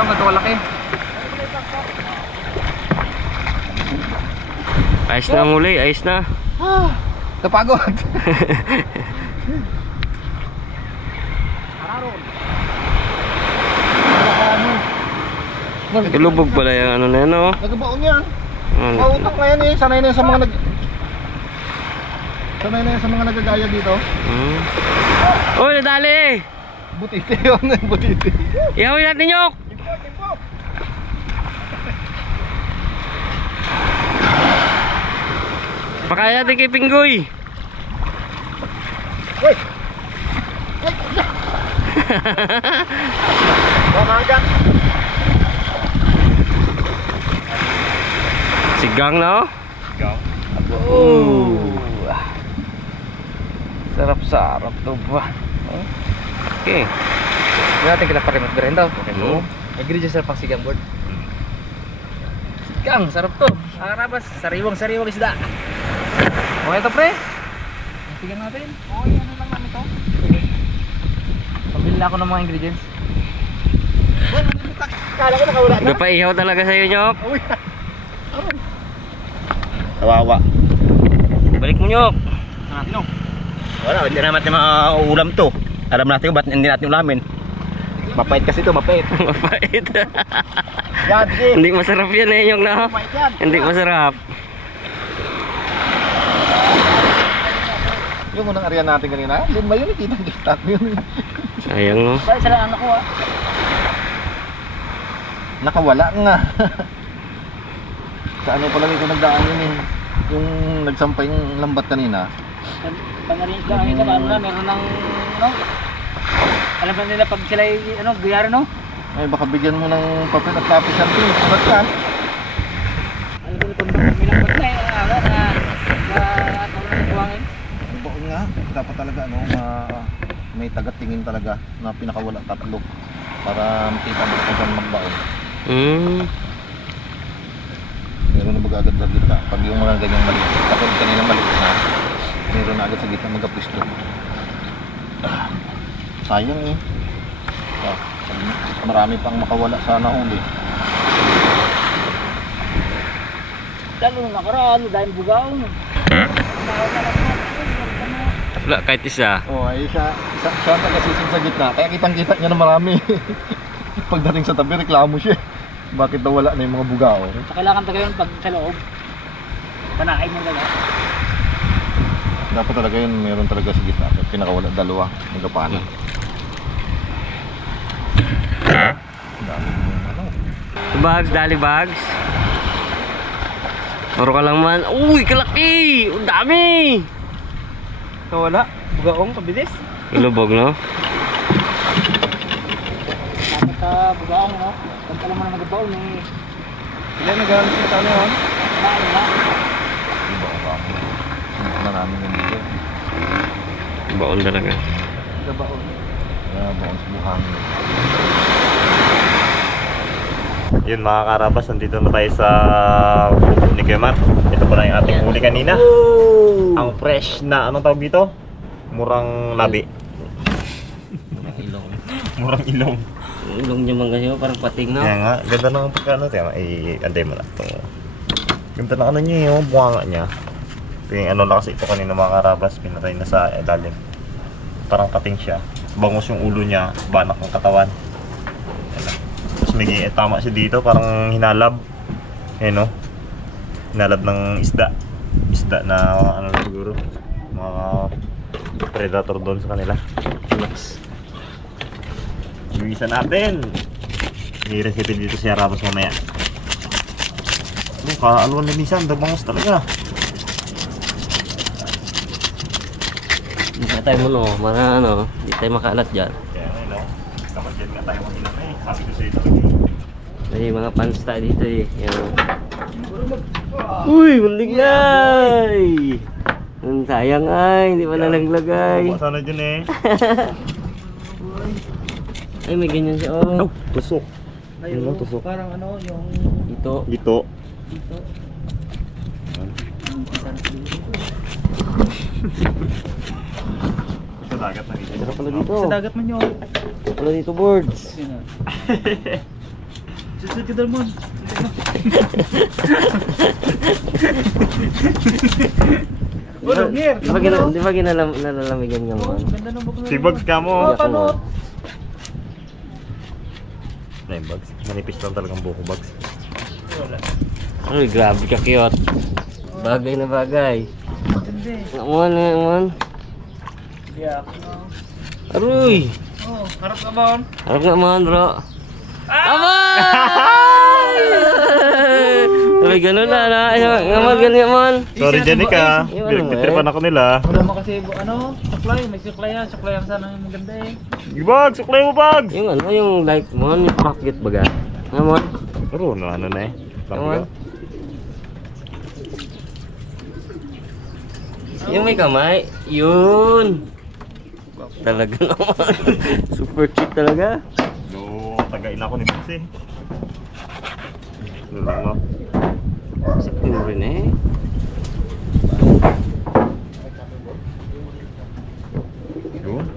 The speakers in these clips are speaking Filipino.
Oo, ganito kalaki. Ayos na ang huli, ayos na. Napagod. Ilubog pala yung ano na yan, oh. Nagbaon yan. Mautak na yan eh. Sanay na yan sa mga sanay na yan sa mga nagagaya dito. Oh, nadali! Butiti yun, butiti. Ihawin natin yung pakain natin kay Pinggoy. Wait! Pamagat! Sigang na, oh. Sigang. Sarap-sarap to ba? Okay. Hindi natin kinaparimot na rin daw. Okay po. Agree dyan sa pangsigang board. Sigang, sarap to. Akarabas, sariwang-sariwang isda. Okay to pre. Sigang natin. Okay, ano lang namin to. Pabili na ako ng mga ingredients. Kala ko nakawala na. Gapaihaw talaga sa'yo, Nyok. Kawawa. Balik mo, Nyok. Natin o. Wala, hindi naman natin mauulam to. Alam natin kung ba't hindi natin ulamin. Mapait kasi to, mapait. Mapait. Yan, sige. Hindi masarap yan eh, Nyok na. Mapait yan. Hindi masarap. Yung unang area natin kanina, lima yun, kitang-kita ko yun. Sayang, no. Sa lang anak ko ah. Nakawala nga. Sa ano pala ito nagdaan yun eh. Yung nagsampay yung lambat kanina. Pangarin ka, ano na, meron ng, ano, alam ba nila pag sila, ano, guyari, no? Ay baka bigyan mo ng papel at lapis yan ito. Surat ka. Alam ba nila pag bilang pag may, buwangin? Baon nga. Dapat talaga ano, may tagatingin talaga na pinakawala tatlo. Para makita mo kung saan magbaon. Meron na agad sa gitna. Pag yung mga ganyang maliit, kapag kanina maliit na, meron na agad sa gitna mag-apisto. Sayang eh. Marami pang makawala sa nahuli. Lalo nung nakaraan, dahil bugaon. Wala, kahit isa. Oh, ay siya ang taga-sisig sa gitna. Kaya kitang-kita niya na marami. Pagdating sa tabi, reklamo siya. Bakit daw wala na yung mga bugao? So, kailangan talaga yun pag sa loob. Panahin mo talaga. Dapat talaga yun, meron talaga sa gitna. Pinakawala dalawa, nagapana. Dami ano. Bags, dali bags. Puro ka lang man. Uy, kalaki! Ang dami! Wala, bugaong, pabilis. Ilubog, no? Dapat sa bugaong, no? Pag alam mo na nagbaon, eh. Ilan nag-aalis na tayo yun? Wala. Iba ka pa. Hindi na namin yung dito. Baon talaga. Gabaon. Kaya baon sa buhangin. Yun mga karabas, nandito na tayo sa bubong ni Kuya Matt. Ito po na yung ating huli kanina. Ang fresh na, anong tawag dito? Murang labi. Murang ilong. Murang ilong. Yung ilong niya mga siya, parang pating, no? Kaya nga, ganda ng pagkano. Kaya i-anday mo na ito. Ganda na ano niya yung buwanga niya. Ito yung ano na kasi ito kanina mga karabas, pinatay na sa ilalim. Parang pating siya. Bangus yung ulo niya, banak ng katawan. Tapos may tama siya dito, parang hinalab. Ayan o. Hinalab ng isda. Isda na ano siguro. Mga predator doon sa kanila. Yes. Iwisan natin. I-recipe dito si Arabas mamaya. Kaaluan na minsan, dabangas talaga. Hindi na tayo mo, mga ano, hindi tayo makalat dyan. Kaya nga, no? Kapag dyan nga tayo mag-inap eh. Sabi ko sa ito. May mga pants tayo dito eh. Yan. Uy, maligay! Ang sayang ay, hindi pa nalaglagay. Bawa sana dyan eh. Ay, may ganyan siya. Oh, Tusok. Ayun, tusok. parang ano, yung dito. Dito. dito. Sa dagat na dito. Saka pala dito. Sa dagat man yun. Saka pala dito, birds. Yun, Susud ka Dalmon. Di ba nalamigan ka mo? Ganda ng bukong. Si Bugs ka mo. Iyak mo. Na yung Bugs. Manipis lang talagang buko Bugs. Uy, grabe ka cute. Bagay na bagay. Hindi. Ngaman. Iyak. Aroy! Oh, harap ka ba? Harap nga man, bro. Aman! Uy, ganun na. Ngaman, ganyan man. Sorry, Jenica. Pinagtitripan ako nila. Wala mo kasi suklay. May suklay yan. Suklay ang sana yung maganda eh. Bugs! Suklay mo, Bugs! Yung ano, yung like mo, yung pocket baga. Ngaman. Pero ano na eh. Ngaman. Yung may kamay, yun. Talaga naman. Super cheap talaga. No, tagain ako ni Bugs eh. Ano lang mo? Sakti mo rin eh. Yun.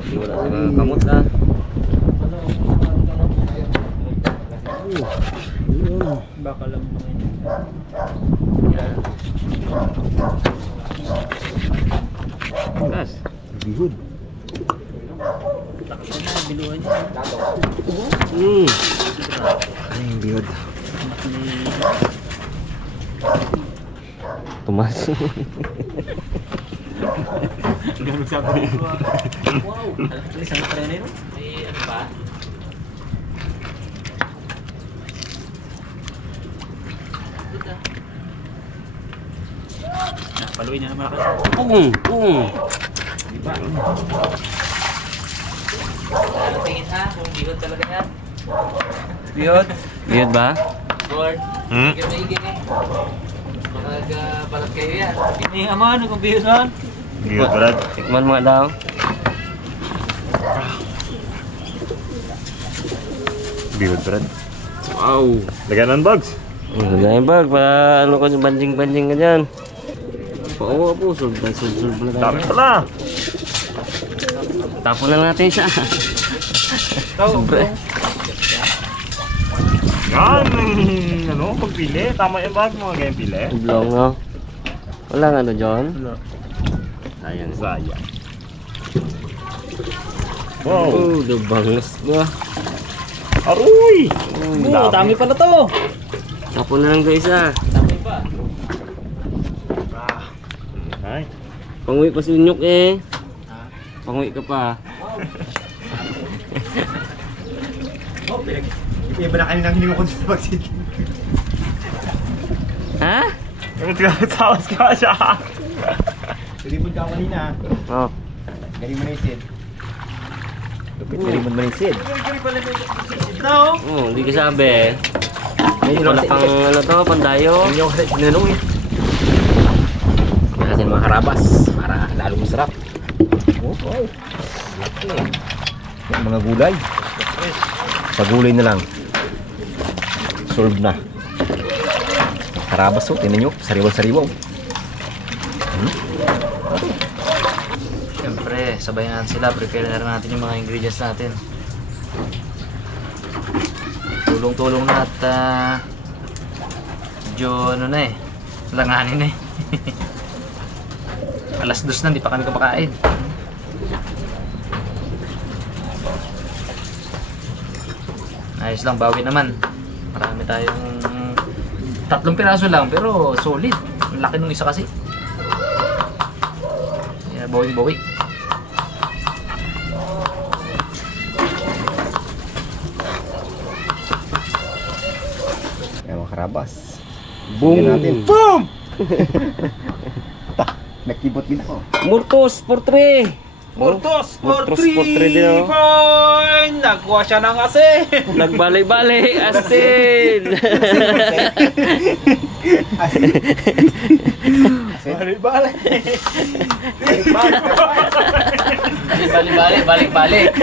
Hindi wala sa kamot ka. Baka lang mga yun. Gas. Bihod. Takot na, biluhan niya. Ano yung bihod? Tumas. Gamit sa ako. Wow! Isang na pala nito? May ano ba? Paluin niya naman ako. Diba? Tingin ha, kung bihod talaga yan. Bihod? Bihod ba? Lord, bigyan na igin eh. Magbalat kayo yan. Hindi nga man, kung bihod man. Bihod, Brad. Tikman mga daw. Bihod, Brad. Wow. Lagyan ng Bugs. Lagayin bag, para ano ka banjing-banjing ka dyan. Oo po, sulb na tayo. Dami pala. Tapon na natin siya. Siyempre. Yan. Ano, pagpili. Tama yung bag mo. Ganyan pili. Blong, no? Wala nga ano, John? Wala. Sayang. Sayang. Wow. Oh, the bangus ba? Aroy! Oo, dami pala to. Tapon na lang ito isa. Dami pa. Ay. Panguwi pa si Unyok eh. Panguwi ka pa. Iba na kanina hindi mo kung sa vaccine. Ha? Tawas ka siya. Galimod ka kanina. Oh. Galimod na yung Sid. Lupit galimod mo na yung Sid. No. Oh, hindi ka sabi. Wala pang ano to, pandayo. Yung kasi sinanong eh. Kasi mga harabas para lalo masarap. Oh. Yung mga gulay. Sa gulay na lang. Solve na. Harabas oh, tingnan nyo. Sariwaw-sariwaw. Siyempre, sabayan sila. Prepare na rin natin yung mga ingredients natin. Tulong-tulong na at medyo ano na eh. Langanin eh. Alas 2 na, hindi pa kami kumakain. Ayos lang, bawi naman. Marami tayong 3 piraso lang pero solid. Ang laki nung isa kasi. Yeah, bawi-bawi. Yan mga harabas. Boom! Natin. Boom! Nakibot din ako. Murtos, portre! Murtos! Portre din oh. Point! Nagkuha siya ng asin! Nagbalik-balik, asin! Balik-balik. Balik-balik!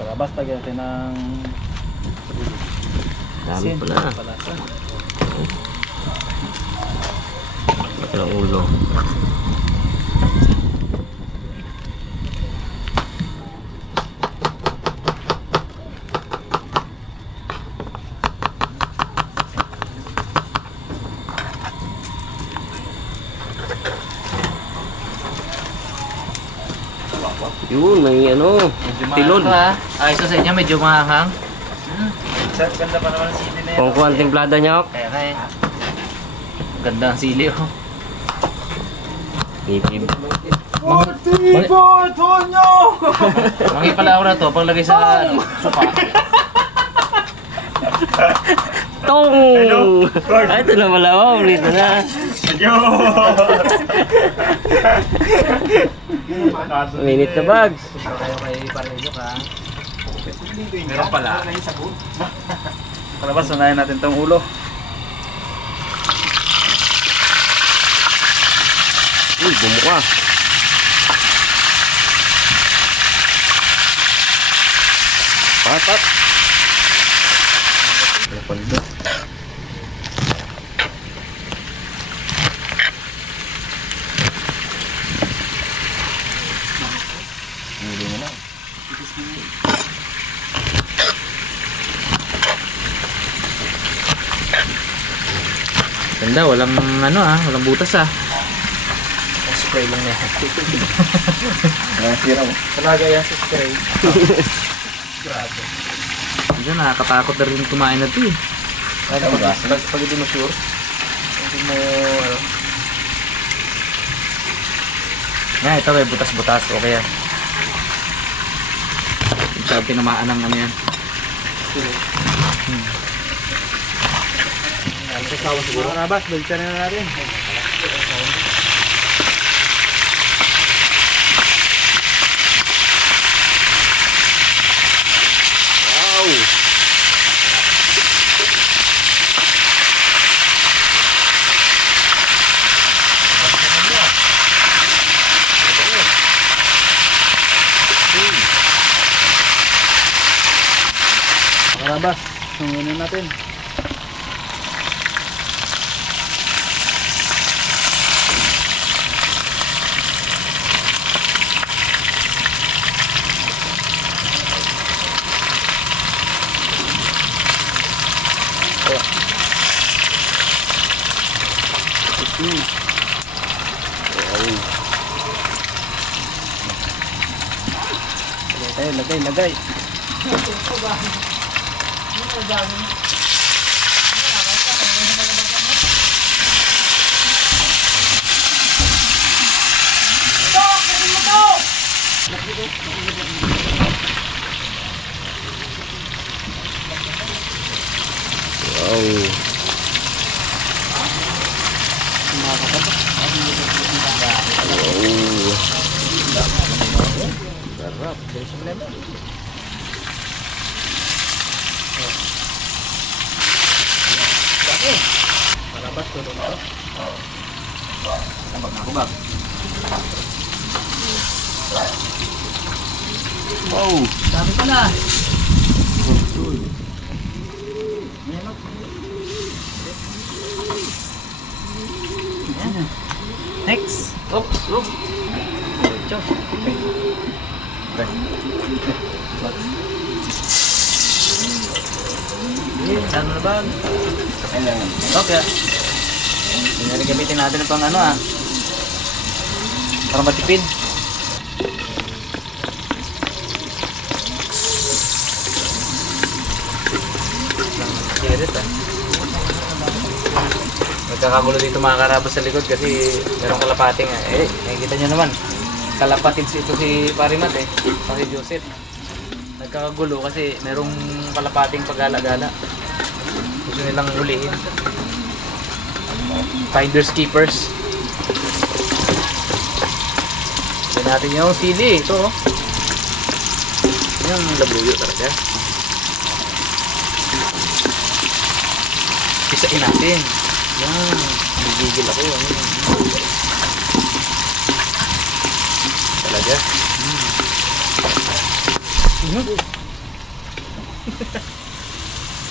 Harabas tagyan natin ng Dami pala. Laki ng ulo. Yun, may ano, tilon. Ayos na sa inyo, medyo mahang. Ganda pa naman ang sili na yan. Kung kuha ang timplada niya, Kaya nga eh. Ganda ang sili oh. nipib. Mangi pala ako na to, paglagay sa ano, suka. Tong! Ay, ito na pala, wow, ulit na. Minute na bags. Tayo kay Parillo ka. Meron pala. Palabas, unahin natin tong ulo. Uy, bumuka. Patat. Napaldo. Ganda, walang ano walang butas spray lang na yan. Talaga yan sa spray. Grabe. Diyan, nakakatakot na rin kumain na ito eh. Pag hindi mo sure. Hindi mo... Nga, ito may butas-butas. Okay yan. Sabi tinamaan ng ano yan. Kasawang siguro. Karabas, balikan na natin. Karabas, sungunin natin. Lagay. Malabas to doon ito. Tambak na ako ba? Wow! Dami pala. Next. Oops! Oops! Ano na ba? Okay. Hindi gamitin natin pang ano para matipid. Kirit Nagkakagulo dito mga karabas sa likod kasi merong kalapating nakikita nyo naman. Kalapatids ito si Parimat si Joseph. Nagkakagulo kasi merong kalapating paggala-gala. Gusto nilang hulihin. Finders keepers. Tignan natin yung sili. Ito yung labuyo talaga. Pisain natin. Yan. Nagigil ako. Talaga.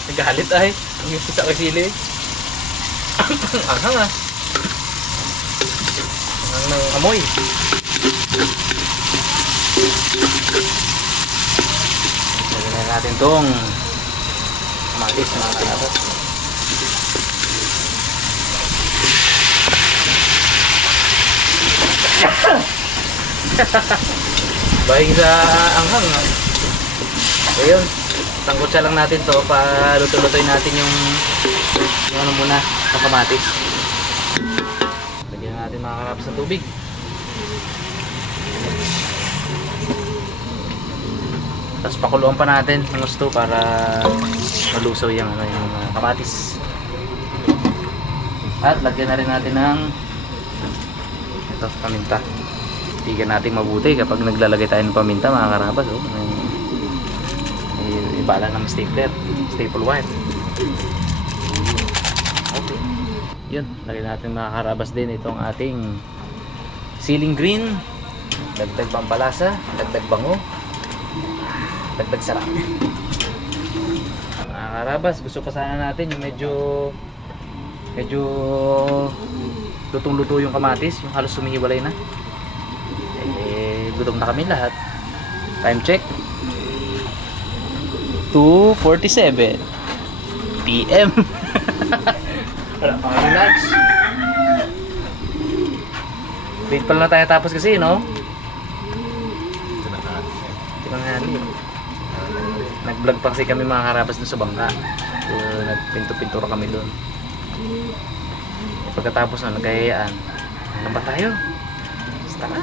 Nagalit ay. Ang yung pisa ko sili. Anghang ah. Anghang ng amoy. Lagyan na natin tong kamatis mga karabas. Bahing sa anghang ah. So yun, tangkotsa lang natin to para luto-lutoy natin yung ano muna, sa kamatis. Lagyan natin mga karabas ng tubig. Tapos pakuluan pa natin ng gusto para malusaw yung, yung kamatis. At lagyan na rin natin ng ito, paminta. Tigan natin mabuti kapag naglalagay tayo ng paminta mga karabas. Oh, may ibala ng staple wire. Okay. Yun, lagyan natin mga karabas din itong ating ceiling green. Dagdag pampalasa, dagdag bango, dagdag sarap. Mga karabas, gusto pa sana natin yung medyo lutong-luto yung kamatis, yung halos sumihiwalay na. Eh, gutom na kami lahat. Time check 2:47 PM. Wala pa kami lunch. Late pala na tayo tapos kasi, no? Tinanghali. Nag-vlog pa kasi kami mga karabas dun sa bangka. So, nagpinto-pintura kami dun. Pagkatapos na nagkayayaan, ano ba tayo? Basta na.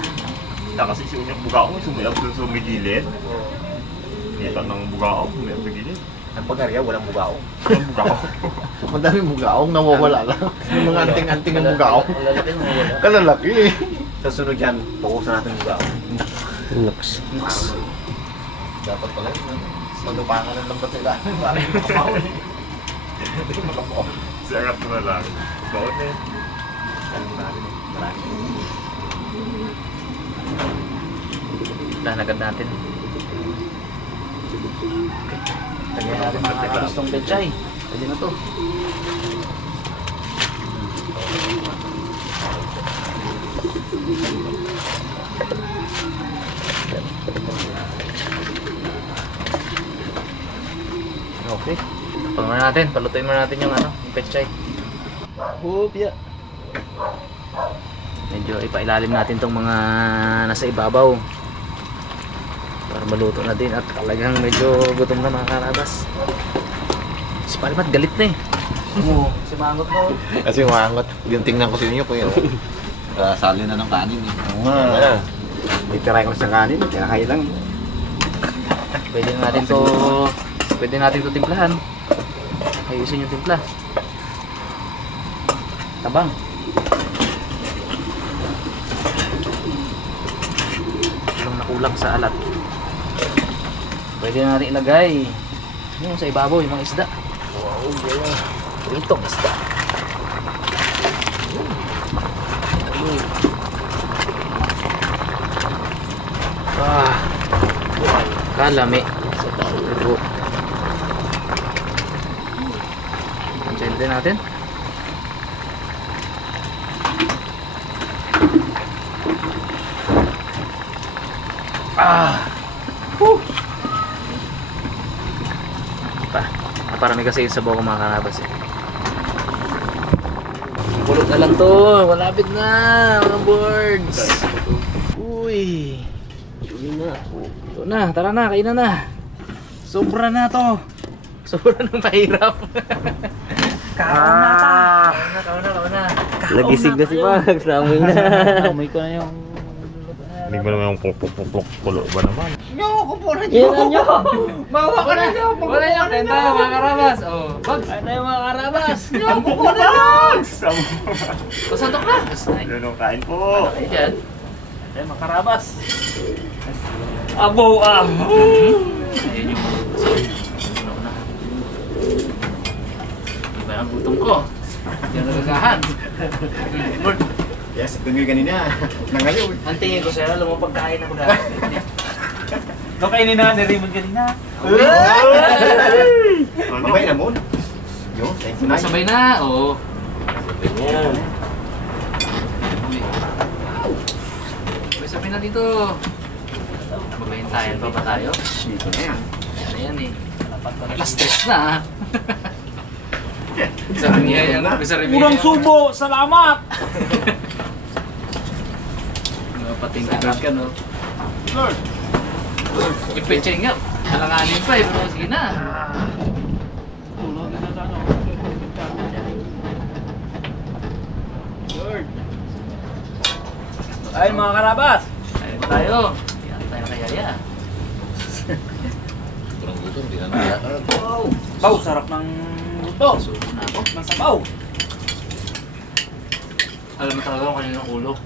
Kasi si Unyang Bugao, sumiyap doon sa umigilid. Kita ng Bugao, sumiyap sa gilid. Ang pag-arya, walang bugao. Ang Bugao. Madaming bugaong nawawala lang. Yung mga anting-anting ng bugao. Kalalaki. Sa sunod yan, pukusan natin bugao. Lux. Dapat pala yun. Malupangan ng lambat sila. Para yung makapaon. Hindi yung makapaon. Siyangat mo na lang. Baon na yun. Marami. Nagad natin. Okay. Lagyan natin mga karabas tong pechay. Pwede na to. Okay. Pangalaman natin, palutuin muna natin yung yung pechay. Hupya. Medyo ipailalim natin tong mga nasa ibabaw para maluto na din at talagang medyo gutom na mga karabas. Si Parimat galit na eh. Oo, si Mangot mo. Kasi umangot. Yung tingnan ko sa inyo po yun. Sali na ng kanin eh. Oo nga. Titiray ko sa kanin, kinakain lang. Pwede natin to timplahan. Ayusin yung timpla. Tabang. Walang nakulang sa alat. Pwede na natin ilagay yung sa ibabaw yung mga isda. Wow, itong isda. Kalami sa tao. Pansyahin din natin. Naparami kasi yung sabaw ko mga karabas eh. Pulot na lang to, malapit na mga boards. Uy, ito na, tara na, kainan na. Sobra na to. Sobra ng pahirap. Kaon na. Nagising na si Max, namoy na. Amoy ko na yung Hindi mo naman yung pulo ba naman? Yan nyo! Bawa ka na nyo! Wala yung kenta mga karabas! Oh, Bags! Ano yung mga karabas? Yung pupo na Bags! Pasantok na! Yun ang kain po! Ano dyan? Ano yung mga karabas? Abo! Ayun yung ano na. Iba ang gutom ko. Hindi ang nagagahan. Yes, ito nga kanina. Nangayaw. Ang tingin ko sa'yo, alam mo pagkain ako dahil. Nung kainin na, ni-Raymond kanina. Mabay na mo. Yo, thank you na. Sabay na, oo. Ganyan. May sabihin na dito. Magpahintayan pa ba tayo? Dito na yan. Ayan eh. Alas 3 na. Sa rin yan. Unang subo! Salamat! Patingkitas ka, no? Lord! Ipetchay nga. Alanganin pa eh. Pero sige na. Ay mga karabas! Ayun tayo. Yan tayo kayaya. Kurang gutom, di na nakakad. Baw, sarap ng luto. Subo na ako. Ng sabaw. Alam mo talaga kung kaninang ulo.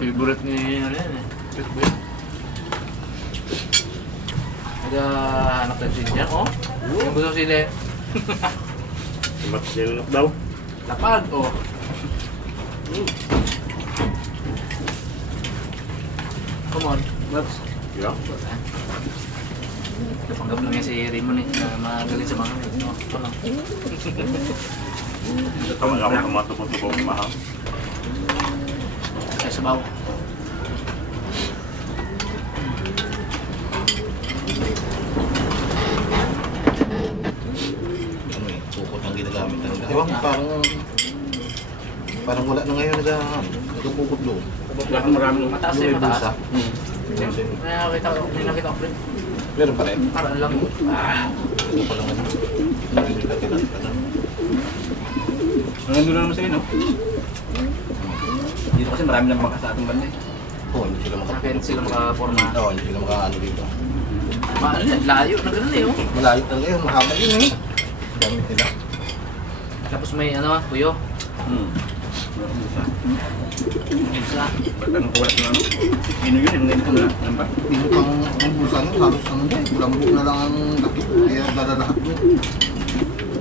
Favorite ni ano yan eh. Favorite. Naghahanap tayo sila dyan, oh. Yung gusto sila eh. Mas sinunok daw. Lapag, oh. Come on. Babs. Yeah. Napanggap lang yan si Raymond eh. Na magaling sa mga no? Ito lang. Tawag ako ng mga tupo-tupo mahal. Ay, sabaw. Ano eh, pukot ang ginagamit na nila. Ewan ko, parang wala na ngayon nagpupukot doon. Mataas eh, mataas. May nakita ko rin. Meron pa rin. Parang lang. Ito pa lang ano. Nagkakilala ka na. Nandun na naman sa'yo, no? Dito kasi marami lang bangka sa ating banda. Oo, hindi sila Kaya sila makaporma. Oo, hindi sila makaano dito. Ano yan? Layo na ganun eh, oh. Malayo talaga yun, mahaba yun eh. Gamit nila. Tapos may ano, puyo. Isa. Batang kuwat na ano? Ino yun, yung ganito na. Nampak? Hindi pang ang busan, halos ano dyan. Bulambo na lang ang dakit. Kaya dalalahat mo.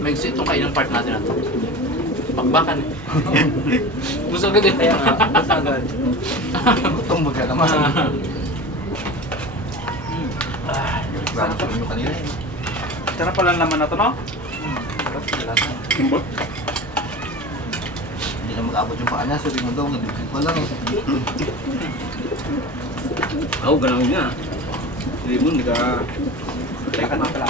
May gusto itong kainang part natin na ito. Bakbakan eh. Gusto agad eh. Kaya nga, gusto agad. Gutom baga naman. Grabe sa inyo kanina eh. Sarap pala naman na to, no? Kimbot? Hindi na mag-abot yung paa niya. Sabi mo daw, nagdikit pa lang. Oo, ganun nga. Hindi mo, hindi ka... Teka na pala.